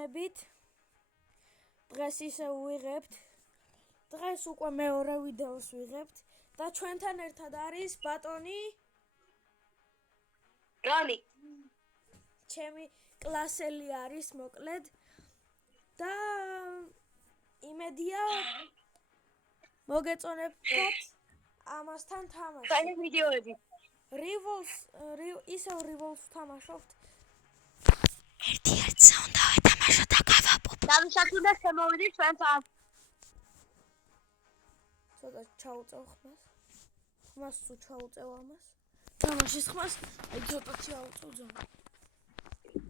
მოგესალმებით. დღეს ისე ვიღებთ. დღეს უკვე მეორე ვიდეოს ვიღებთ და ჩვენთან ერთად არის ბატონი რამი. ჩემი კლასელი არის მოკლედ და იმედია მოგეწონებთ ამასთან თამაში. ჩვენი ვიდეოები. Revolves თამაშობთ. ერთ-ერთს უნდა ვეთამაშოთ და გავაპობ. დამსახურდა შემოვიდი ჩვენთან. ცოტა ჩაუწევ ხმას. ხმას თუ ჩაუწევ ამას. თამაშის ხმას, აი ცოტა ჩაუწევ ძმა.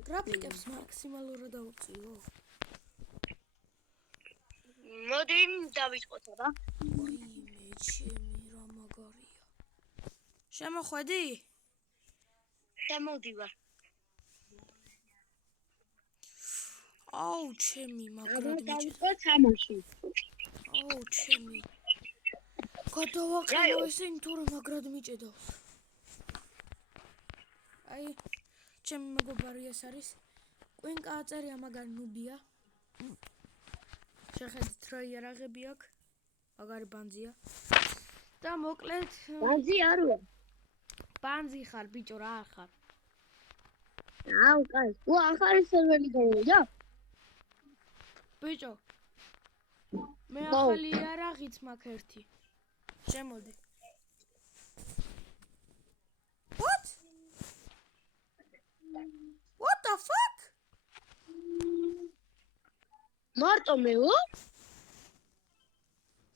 გრაფიკებს მაქსიმალურად დავუწიო. მოდი დავიწყოთ აბა. ვაიმე, ჩემი რა მაგარია. შემოხვედი? შემოვდივარ. აუ, ჩემი მაგრად მიჭირდა. დავიწყოთ თამაში. აუ, ჩემი. გადავაყენო ესენი თორე მაგრად მიჭედავს. აი, ჩემი მეგობარი ეს არის. კვინკა აწერია, მაგარ ნუბია. შეხედეთ რა იარაღები აქვს. მაგარი ბანძია. და მოკლედ ბანძი არ ვარ. ბანძი ხარ, ბიჭო, რა არ ხარ? აუ, კაი. ახალი სერვერი გავიდა? ბიჭო. მე ახალი იარაღიც მაქვს ერთი. შემოდი. What the fuck? მარტო მე ვარ?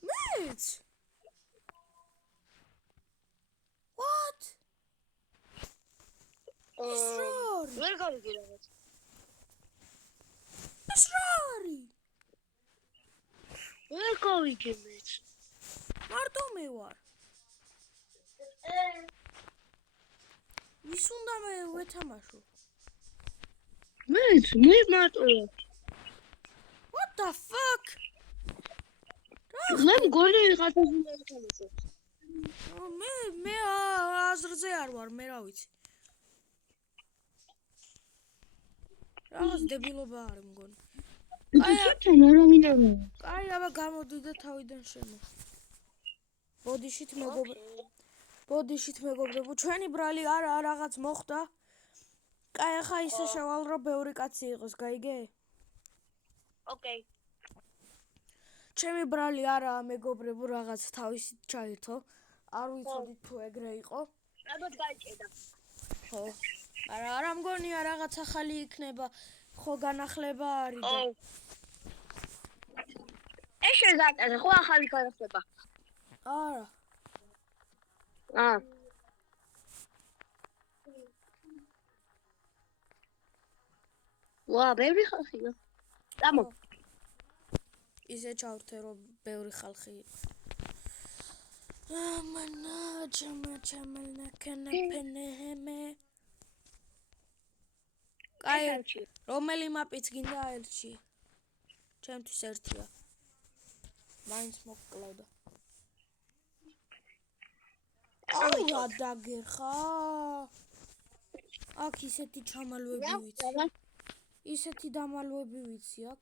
მეც. What? ვერ გავიგე რაღაც. ეს რა არის? ვერ გავიგე მეც. მარტო მე ვარ. ვის უნდა მე ვეთამაშო? მეც, მე მარტო ვარ. What the fuck? მე მგონი რაღაცა უნდა ვეთამაშო. მე აზრზე არ ვარ, მე რა ვიცი. რაღაც დებილობა არის მგონი. თან არა მინდა. კაი, აბა გამოდი და თავიდან შემო. ბოდიშით მეგობრებო, ჩვენი ბრალი არა რაღაც მოხდა. კაი, ახლა ისე შევალ რომ ბევრი კაცი იყოს, გაიგე? ოკეი. ჩემი ბრალი არაა მეგობრებო, რაღაც თავისით ჩაირთო. არ ვიცოდით თუ ეგრე იყო. ალბათ გაიჭედა. ხო. არა მგონია რაღაც ახალი იქნება. ხო განახლება არის და. ეს შეგატანა, ხო ახალი განახლება. არა. ვა, ბევრი ხალხია. დამო. ისე ჩავრთე რომ ბევრი ხალხი იყო. ამანა ჩამალნა კანაფენეჰემე. კაი, რომელი მაპიც გინდა ელჩი? ჩემთვის ერთია. მაინც მოკლავდა. აუ, რა დაგერხა? აქ ისეთი ჩამალვები ვიცი. ისეთი დამალვები ვიცი აქ.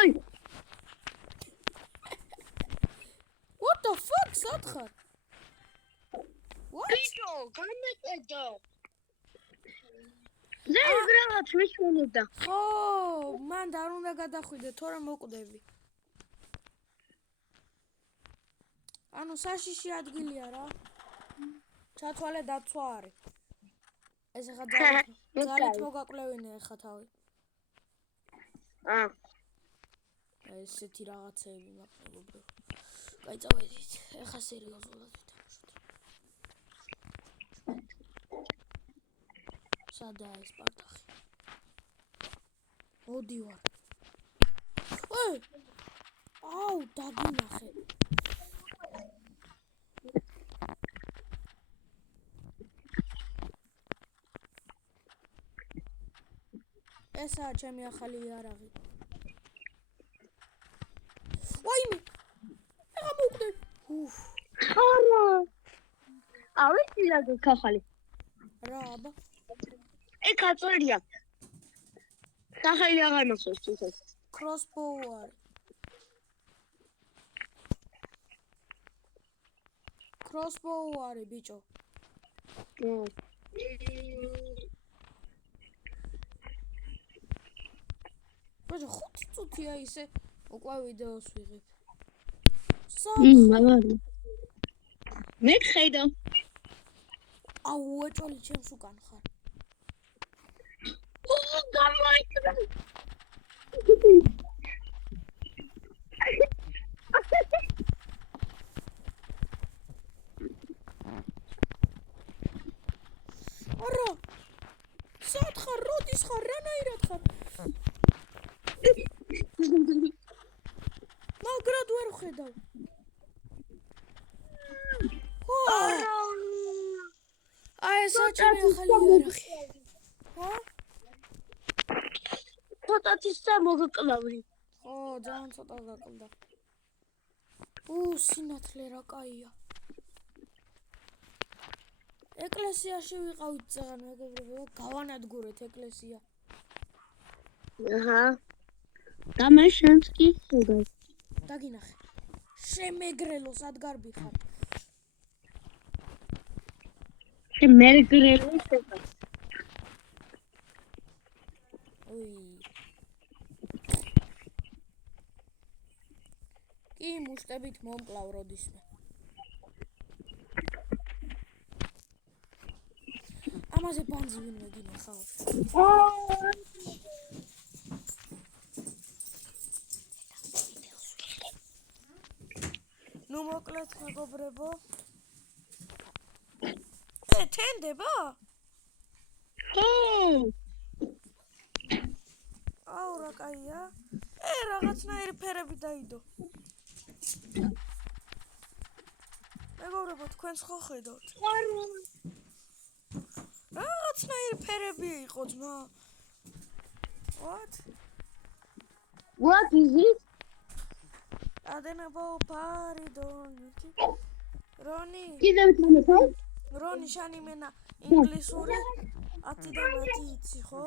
აი. What the fuck, სათხარ? What? ბიჭო, გამეკედა. ზე რაღაც მიშუნებდა. ხო, მან არ უნდა გადახვიდე, თორე მოკვდები. ანუ საშიში ადგილია რა. ჩათვალე დაცვა არის. ეს ახლა ძალით მოგაკლევინე ახლა თავი. ესეთი რაღაცეები მაქვს მეგობრებო. კაი, წავედით. ახლა სერიოზულად ვითამაშოთ. სადაა ეს პარტახი? მოდივარ. აუ, დაგინახე. ესაა ჩემი ახალი იარაღი. ვაიმე! რა მოკვდე? ხარა. არის ილაგო ხახალი. რა აბა? ეგ აწოლია. სახელი აღარ მახსოვს თვითონ. Crossbow არის. Crossbow არის ბიჭო. ბიჭო 5 წუთია ისე უკვე ვიდეოს ვიღებ. მაგარი. მე ხედა. აუ ეჭოლი ჩემს უკან ხარ. გამოიქნა. არა. სად ხარ? როდის ხარ? რანაირად ხარ? მაგრად ვერ ხედავ. აი საჭმე ახალი არახი. ჰა? ცოტათი სამოგკლავრი. ხო, ძალიან ცოტა გაკლდა. სინათლე რა კაია. ეკლესიაში ვიყავით წაღან მეგობრებო, გავანადგურეთ ეკლესია. აჰა. და მე შენს კი ხედავ. დაგინახე. შემეგრელო სად გარბი ხარ? შემეგრელო ხედავ. კი მუშტებით მომკლავ როდისმე. ამაზე ბანძი ვინმე გინახავს. ნუ მოკლეთ მეგობრებო. თენდება? აუ რა კაია. რაღაცნაირი ფერები დაიდო. მეგობრებო თქვენს ხო ხედავთ? რაღაცნაირი ფერები იყო ძმა. What is it? ადენაბო პარიდონი. რონი. კიდევ მომეცალ? რონი შანი მენა ინგლისური 10-დან 10 იცი ხო?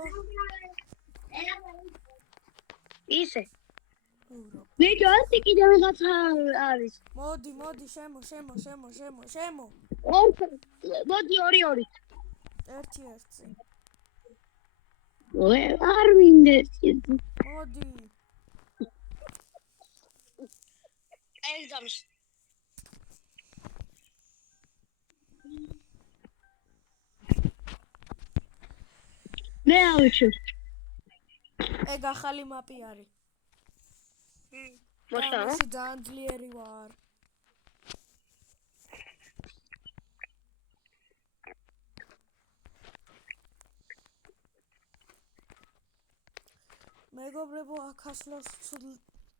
ისე. მე ჯოსი კიდევ ვიღაცა არის. მოდი შემო. მოდი 2-2. 1-1. არ მინდეს. მოდი. ელდამს. მე ავიჩო. ეგ ახალი მაპი არის. მოხდა? ისე ძალიან ძლიერი ვარ. მეგობრებო აქ ასლას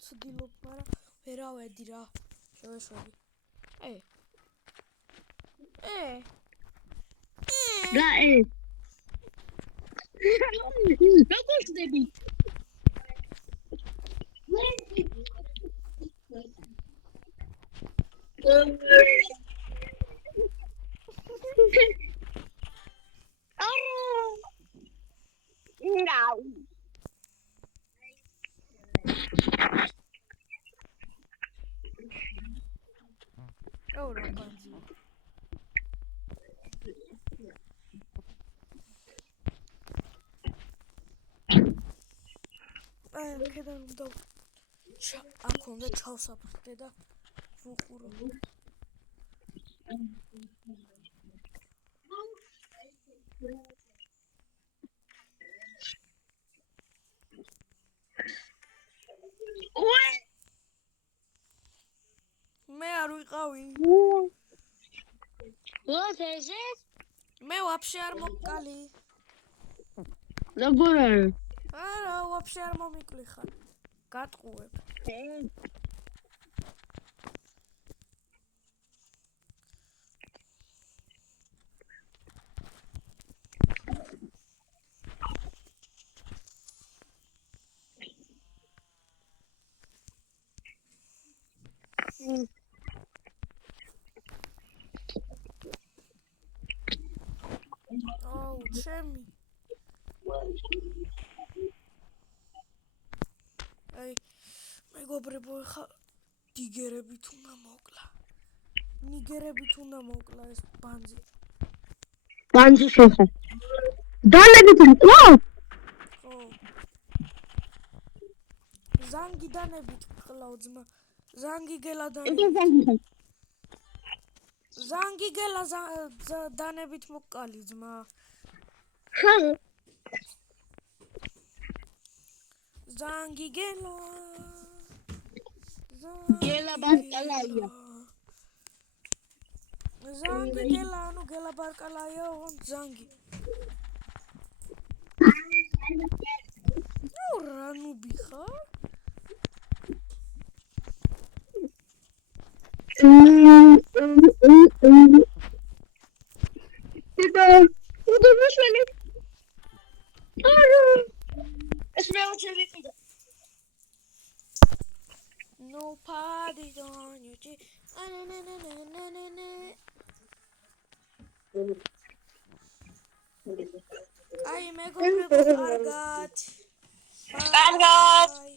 ცდილობ, მაგრამ ვერავედი რა. შევეშვები. რა როგორ ხდები? რა განძი. აქედან უნდა აქ უნდა ჩავსაფრთხე და ვუყურო. მე არ ვიყავი. What is it? მე ვაფშე არ მოკალი. როგორ არის? არა, ვაფშე არ მომიკლი ხარ. გატყუებ. ჩემი. აი, მეგობრებო, ხა დიგერებით უნდა მოკლა. ნიგერებით უნდა მოკლა ეს ბანძი. ბანძი შეხა. დანებით მკლა? ხო. ზანგი დანებით მკლავ ძმა. ზანგი გელა დანებით. ზანგი გელა დანებით მოკალი ძმა. ზანგი გელა. გელა ბარკალაია. ზანგი გელა, ანუ გელა ბარკალაია, ოღონ ზანგი. ნუ რა ნუბი ხარ? Уда вышли. Es me oye vida. No party on your cheek. Აი მეგობრებო, კარგად. კარგად. Bye.